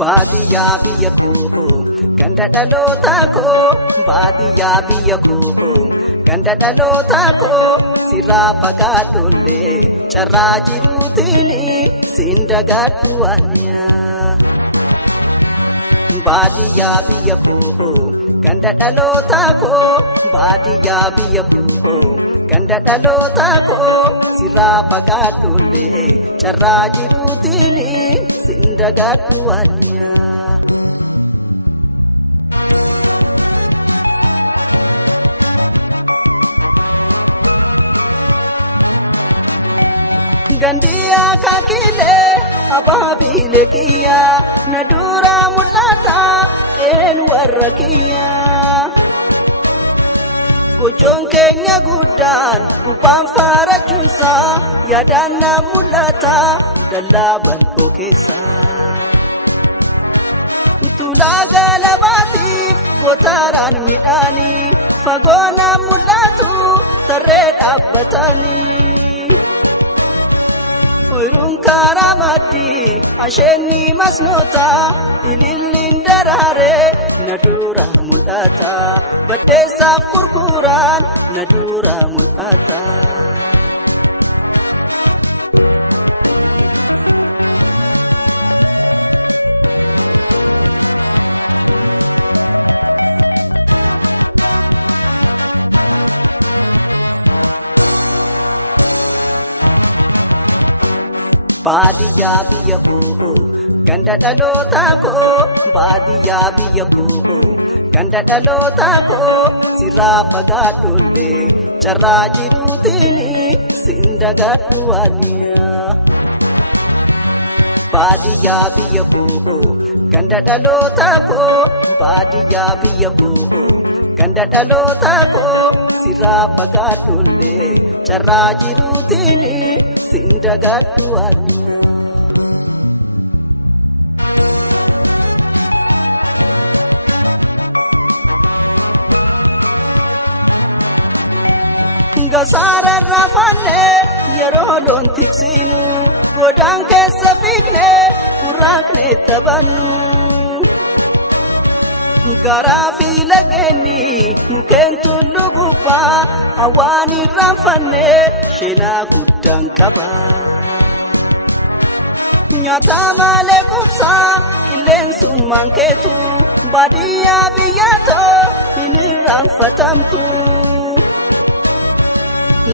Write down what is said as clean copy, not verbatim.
Baadiyyaa biyya koo ganda dhalootaa koo baadiyyaa biyya koo ganda dhalootaa koo sirraa fagaadhollee carraa jiruutiin siin dagaadhu aniyaa. Baadiyyaa biyya koo ganda dhalootaa koo baadiyyaa biyya koo ganda dhalootaa koo sirraa fagaadhollee carraa jiruutiin siin dagaadhu aniyaa. Gandiya kakile ababile kiya nadura mulata en warrakiya gojoon keenya guddaan gubbaan faarachuunsa yaadannaa mulata dallaa bal'oo keessa tulaa galabaatiif gootaraan midhaanii fagoonaa mul'atu tarree dhaabbatanii. Oyrun karaa maddii asheenni masnoota ililliin daraaree na dura mul'ata baddeessaaf gurguraan na dura mul'ata. Baadiyyaa biyya koo ganda dhalootaa koo baadiyyaa biyya koo ganda dhalootaa koo sirraa fagaadhollee carraa jiruutiin siin dagaadhu aniyaa. Baadiyyaa biyya koo ganda dhalootaa koo baadiyyaa biyya koo ganda dhalootaa koo sirraa fagaadhollee carraa jiruutiin siin dagaadhu aniyaa. Gasaara raafannee yeroo loon tiksinu godaan keessa fiignee burraaqnee taphannu. Garaa fi lageenni mukeen tullu gubbaa hawaan irraanfannee sheenaa guddaan qaba. Nyaata malee qubsaa qilleensummaan keetu baadiyyaa biyya too hin irraanfatamtu.